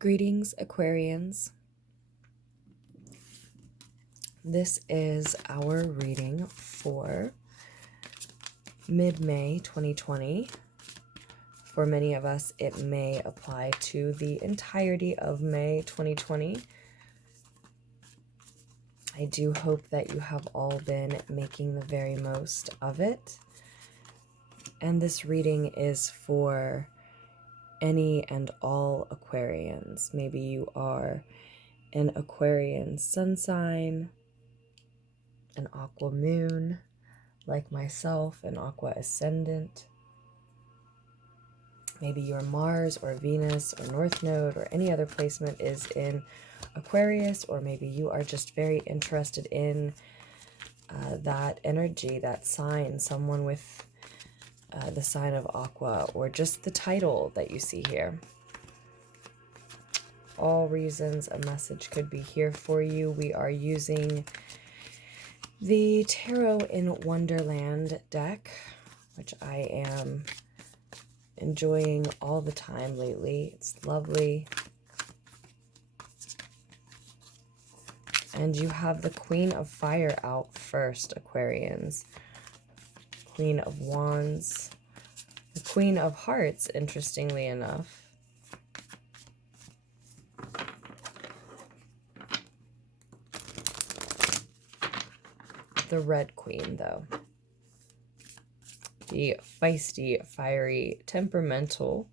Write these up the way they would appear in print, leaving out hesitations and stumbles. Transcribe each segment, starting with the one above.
Greetings, Aquarians. This is our reading for mid-May 2020. For many of us, it may apply to the entirety of May 2020. I do hope that you have all been making the very most of it. And this reading is for any and all Aquarians. Maybe you are an Aquarian sun sign, an Aqua moon, like myself, an Aqua ascendant. Maybe your Mars or Venus or North Node or any other placement is in Aquarius, or maybe you are just very interested in that energy, that sign, someone with the sign of Aqua, or just the title that you see here. All reasons a message could be here for you. We are using the Tarot in Wonderland deck, which I am enjoying all the time lately. It's lovely. And you have the Queen of Fire out first, Aquarians. Queen of Wands. The Queen of Hearts, interestingly enough. The Red Queen, though. The feisty, fiery, temperamental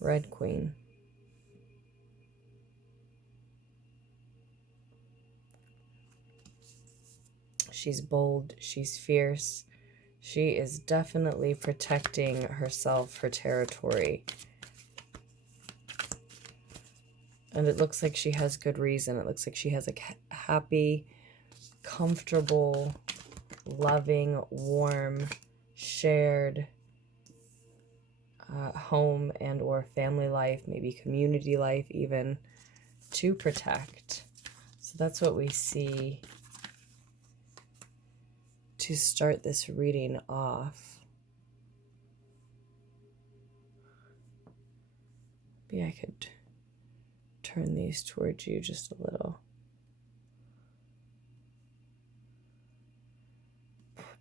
Red Queen. She's bold, she's fierce. She is definitely protecting herself, her territory. And it looks like she has good reason. It looks like she has a happy, comfortable, loving, warm, shared home and or family life, maybe community life even, to protect. So that's what we see to start this reading off. Maybe I could turn these towards you just a little.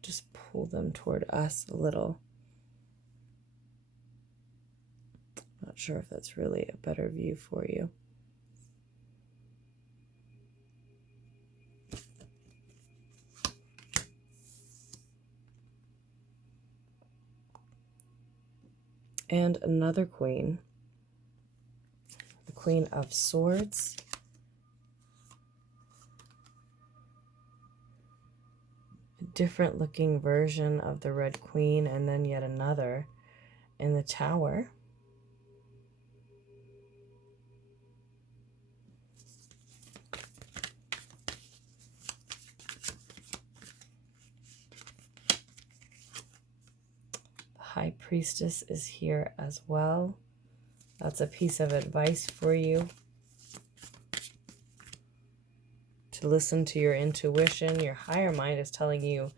Just pull them toward us a little. Not sure if that's really a better view for you. And another queen, the Queen of Swords. A different looking version of the Red Queen, and then yet another in the Tower. High Priestess is here as well. That's a piece of advice for you. To listen to your intuition. Your higher mind is telling you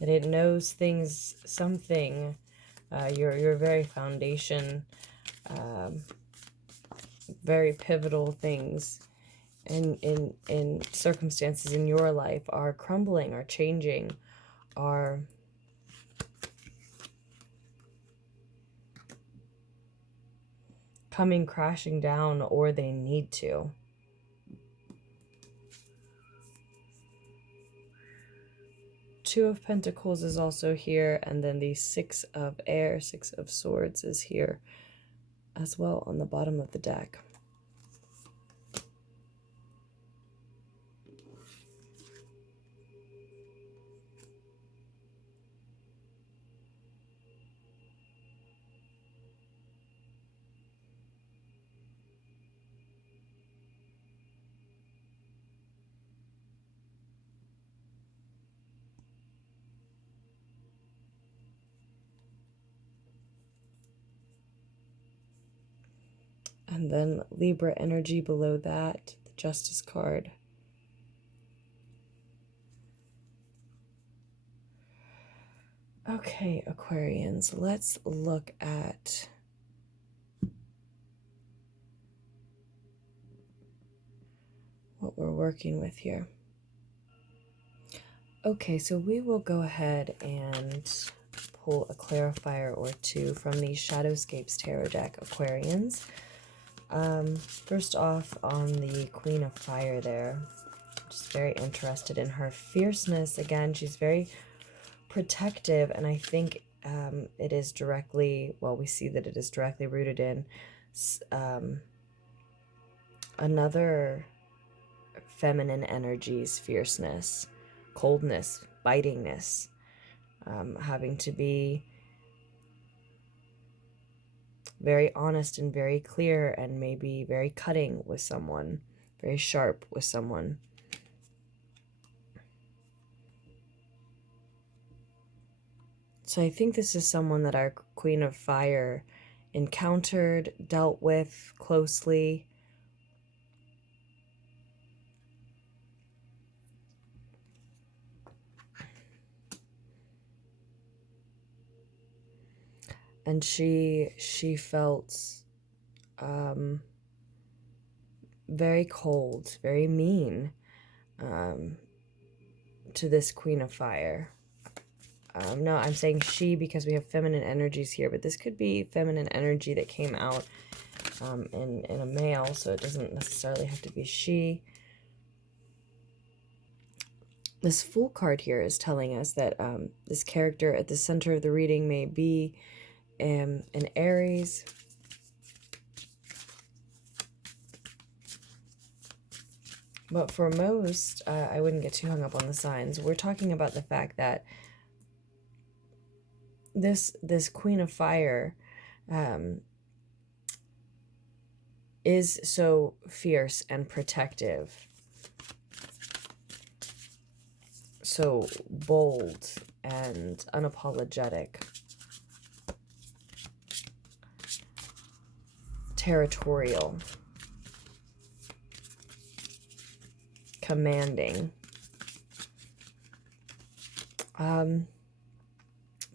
that it knows things, something, your very foundation, very pivotal things in circumstances in your life are crumbling, are changing, are coming crashing down, or they need to. Two of Pentacles is also here, and then the Six of Air, Six of Swords is here as well on the bottom of the deck. And then Libra energy below that, the Justice card. Okay, Aquarians, let's look at we're working with here. Okay, so we will go ahead and pull a clarifier or two from the Shadowscapes tarot deck, Aquarians. First off, on the Queen of Fire there, just very interested in her fierceness. Again, she's very protective, and I think it is directly, well, we see that it is directly rooted in another feminine energy's fierceness, coldness, bitingness, having to be very honest and very clear, and maybe very cutting with someone, very sharp with someone. So I think this is someone that our Queen of Fire encountered, dealt with closely. And she felt very cold, very mean to this Queen of Fire. No, I'm saying she because we have feminine energies here, but this could be feminine energy that came out in a male, so it doesn't necessarily have to be she. This Fool card here is telling us that this character at the center of the reading may be an Aries. But for most, I wouldn't get too hung up on the signs. We're talking about the fact that this Queen of Fire is so fierce and protective, so bold and unapologetic, territorial, commanding.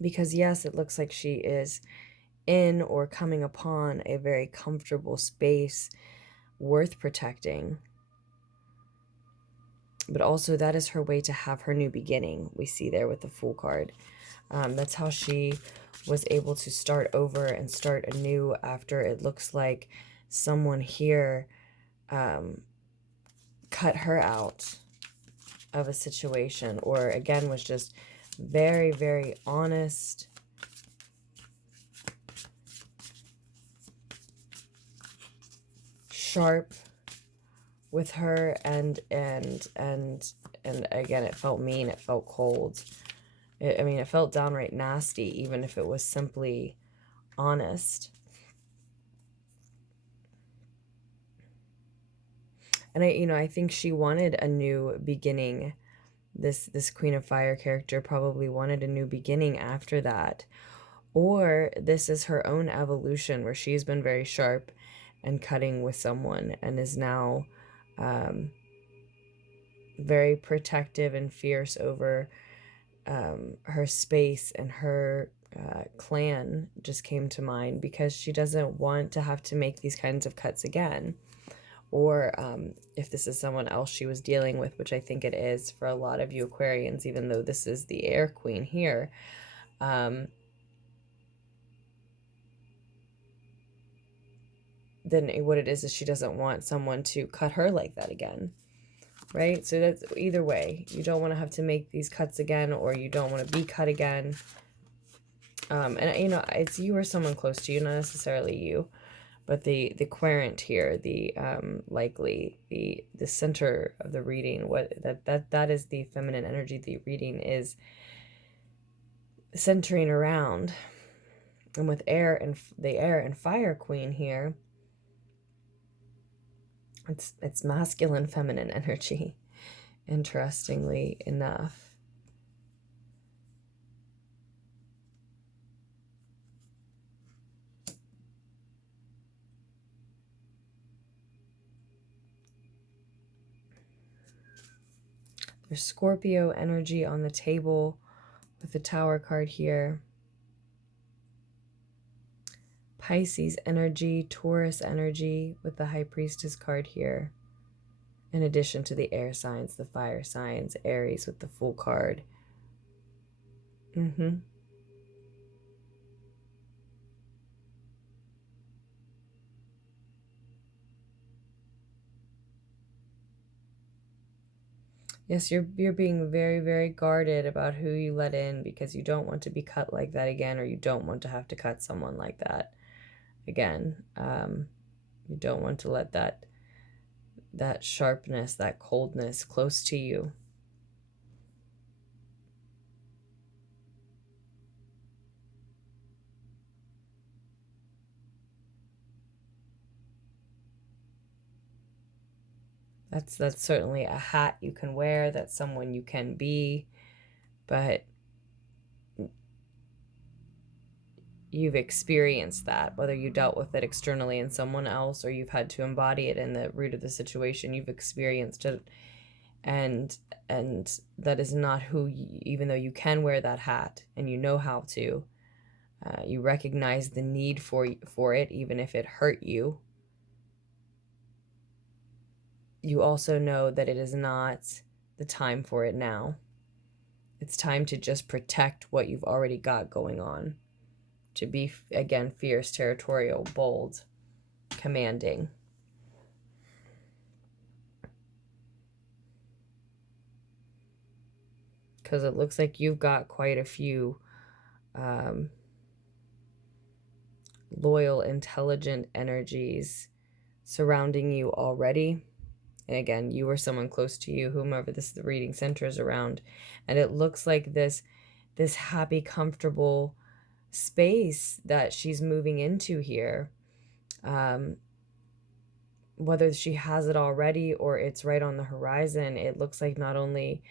Because yes, it looks like she is in or coming upon a very comfortable space worth protecting. But also that is her way to have her new beginning, we see there with the Fool card. That's how she was able to start over and start anew after it looks like someone here cut her out of a situation, or again was just very, very honest, sharp with her, and again, it felt mean, it felt cold. I mean, it felt downright nasty, even if it was simply honest. And I think she wanted a new beginning. This Queen of Fire character probably wanted a new beginning after that. Or this is her own evolution where she's been very sharp and cutting with someone and is now very protective and fierce over her space, and her clan just came to mind because she doesn't want to have to make these kinds of cuts again. Or if this is someone else she was dealing with, which I think it is for a lot of you Aquarians, even though this is the Air Queen here. Then what it is she doesn't want someone to cut her like that again. Right? So that's either way. You don't want to have to make these cuts again, or you don't want to be cut again. And it's you or someone close to you, not necessarily you. But the querent here, the likely the center of the reading, that is the feminine energy the reading is centering around. And with air and the Air and Fire Queen here, it's masculine feminine energy, interestingly enough. There's Scorpio energy on the table with the Tower card here. Pisces energy, Taurus energy with the High Priestess card here. in addition to the air signs, the fire signs, Aries with the Fool card. Yes, you're being very, very guarded about who you let in, because you don't want to be cut like that again, or you don't want to have to cut someone like that again. You don't want to let that sharpness, that coldness close to you. That's certainly a hat you can wear. That's someone you can be, but you've experienced that, whether you dealt with it externally in someone else or you've had to embody it in the root of the situation. You've experienced it, and that is not who you, even though you can wear that hat and you know how to, you recognize the need for it, even if it hurt you. You also know that it is not the time for it now. It's time to just protect what you've already got going on. To be, again, fierce, territorial, bold, commanding. Because it looks like you've got quite a few loyal, intelligent energies surrounding you already. And again, you or someone close to you, whomever the reading centers around. And it looks like this happy, comfortable space that she's moving into here. Whether she has it already or it's right on the horizon, it looks like not only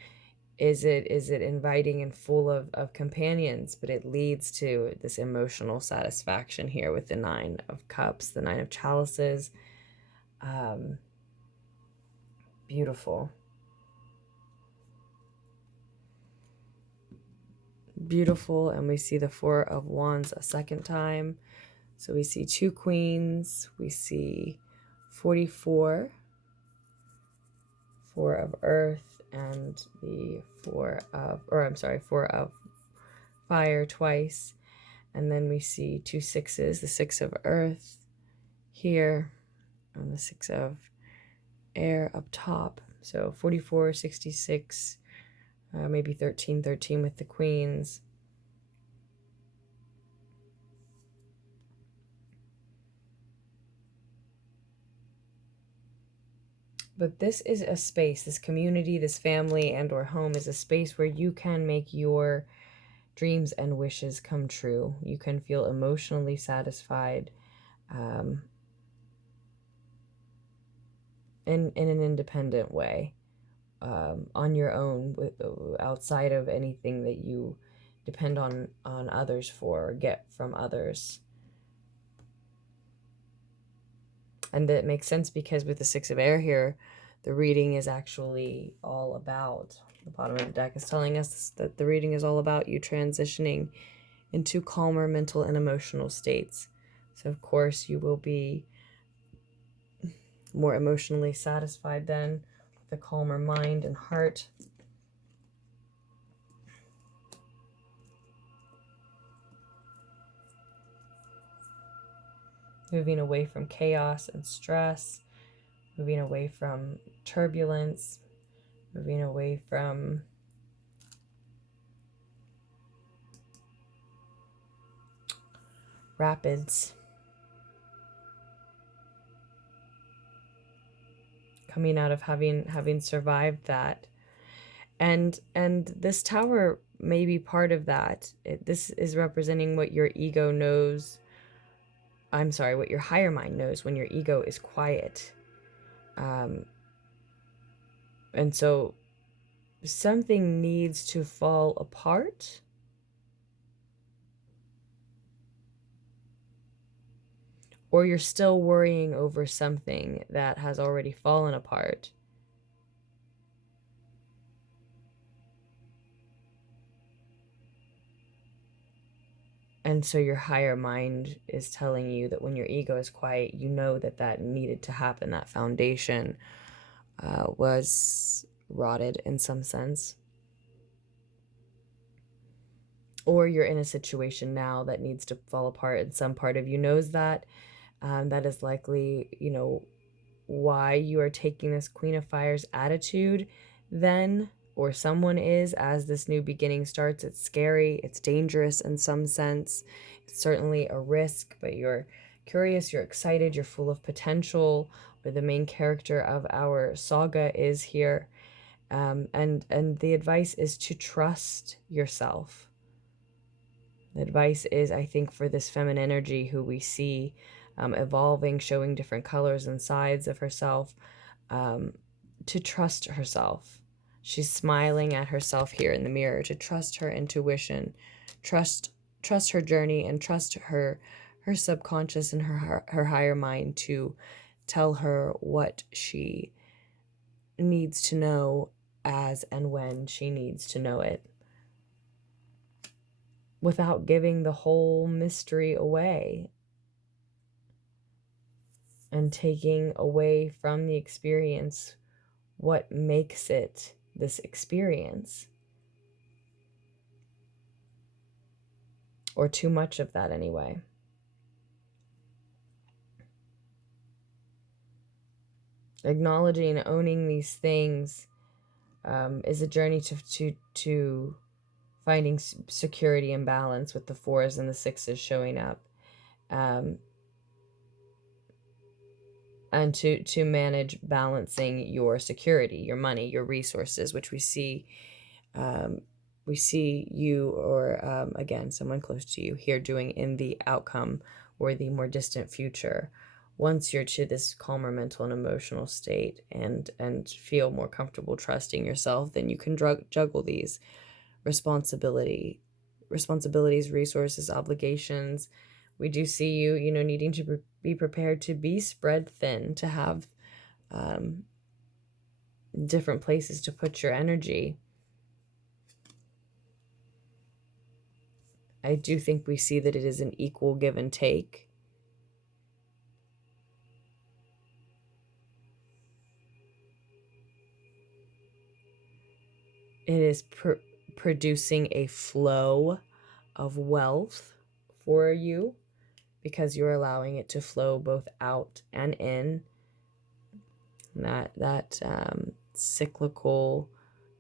is it inviting and full of companions, but it leads to this emotional satisfaction here with the 9 of Cups, the 9 of Chalices. Beautiful. Beautiful. And we see the 4 of Wands a second time. So we see 2 queens. We see 44, 4 of Earth, and the 4 of Fire twice. And then we see 2 sixes, the 6 of Earth here, and the 6 of Air up top. So 44, 66, maybe 13 with the queens. But this is a space, this community, this family and or home is a space where you can make your dreams and wishes come true. You can feel emotionally satisfied in an independent way, on your own, outside of anything that you depend on others for or get from others. And that makes sense because with the 6 of Air here, the reading is actually all about, the bottom of the deck is telling us that the reading is all about you transitioning into calmer mental and emotional states. So of course you will be more emotionally satisfied then, with a calmer mind and heart. Moving away from chaos and stress, moving away from turbulence, moving away from rapids. Coming out of having survived that. And this tower may be part of that. This is representing what your ego knows. I'm sorry, what your higher mind knows when your ego is quiet. And so something needs to fall apart. Or you're still worrying over something that has already fallen apart. And so your higher mind is telling you that when your ego is quiet, you know that needed to happen, that foundation was rotted in some sense. Or you're in a situation now that needs to fall apart, and some part of you knows that. That is likely, why you are taking this Queen of Fires attitude then, or someone is, as this new beginning starts. It's scary, it's dangerous in some sense, it's certainly a risk, but you're curious, you're excited, you're full of potential, where the main character of our saga is here. And the advice is to trust yourself. The advice is, I think, for this feminine energy who we see evolving, showing different colors and sides of herself, to trust herself. She's smiling at herself here in the mirror, to trust her intuition, trust her journey, and trust her subconscious and her higher mind to tell her what she needs to know as and when she needs to know it, without giving the whole mystery away and taking away from the experience what makes it this experience. Or too much of that anyway. Acknowledging and owning these things is a journey to finding security and balance, with the 4s and the 6s showing up. And to manage balancing your security, your money, your resources, which we see you, or again, someone close to you here doing in the outcome or the more distant future. Once you're to this calmer mental and emotional state and feel more comfortable trusting yourself, then you can juggle these responsibilities, resources, obligations. We do see you, needing to be prepared to be spread thin, to have different places to put your energy. I do think we see that it is an equal give and take. It is producing a flow of wealth for you, because you're allowing it to flow both out and in. That cyclical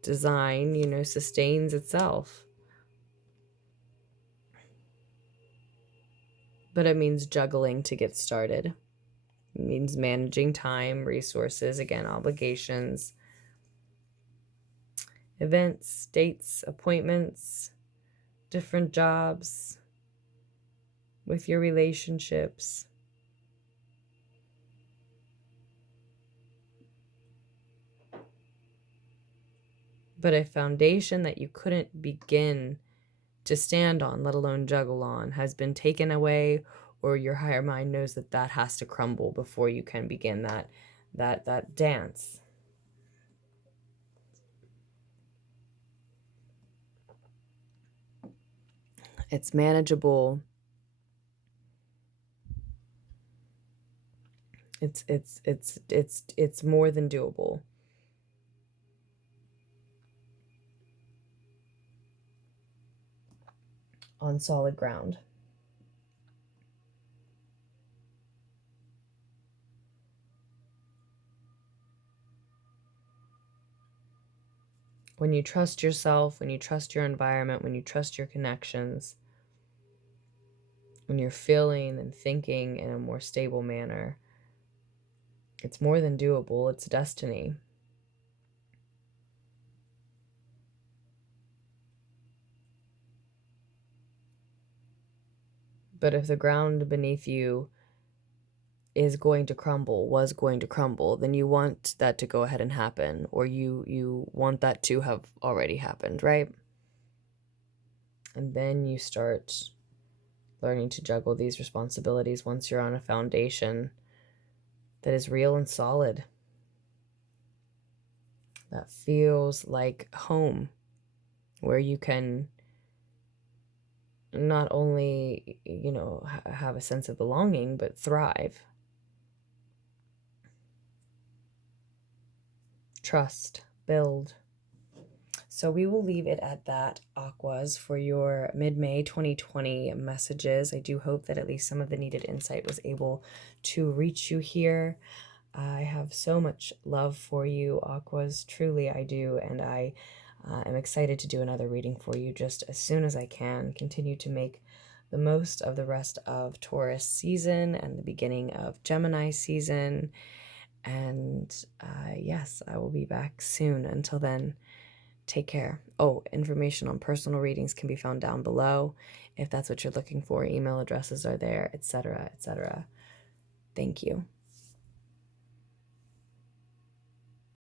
design, sustains itself. But it means juggling to get started. It means managing time, resources, again, obligations, events, dates, appointments, different jobs, with your relationships. But a foundation that you couldn't begin to stand on, let alone juggle on, has been taken away, or your higher mind knows that has to crumble before you can begin that dance. It's manageable. It's more than doable. On solid ground. When you trust yourself, when you trust your environment, when you trust your connections, when you're feeling and thinking in a more stable manner, it's more than doable. It's destiny. But if the ground beneath you was going to crumble, then you want that to go ahead and happen, or you want that to have already happened, right? And then you start learning to juggle these responsibilities once you're on a foundation that is real and solid, that feels like home, where you can not only, have a sense of belonging, but thrive. trust, build. So we will leave it at that, Aquas, for your mid-May 2020 messages. I do hope that at least some of the needed insight was able to reach you here. I have so much love for you, Aquas. Truly, I do. And I am excited to do another reading for you just as soon as I can. Continue to make the most of the rest of Taurus season and the beginning of Gemini season. And yes, I will be back soon. Until then, take care. Oh, information on personal readings can be found down below. If that's what you're looking for, email addresses are there, etc., etc. Thank you.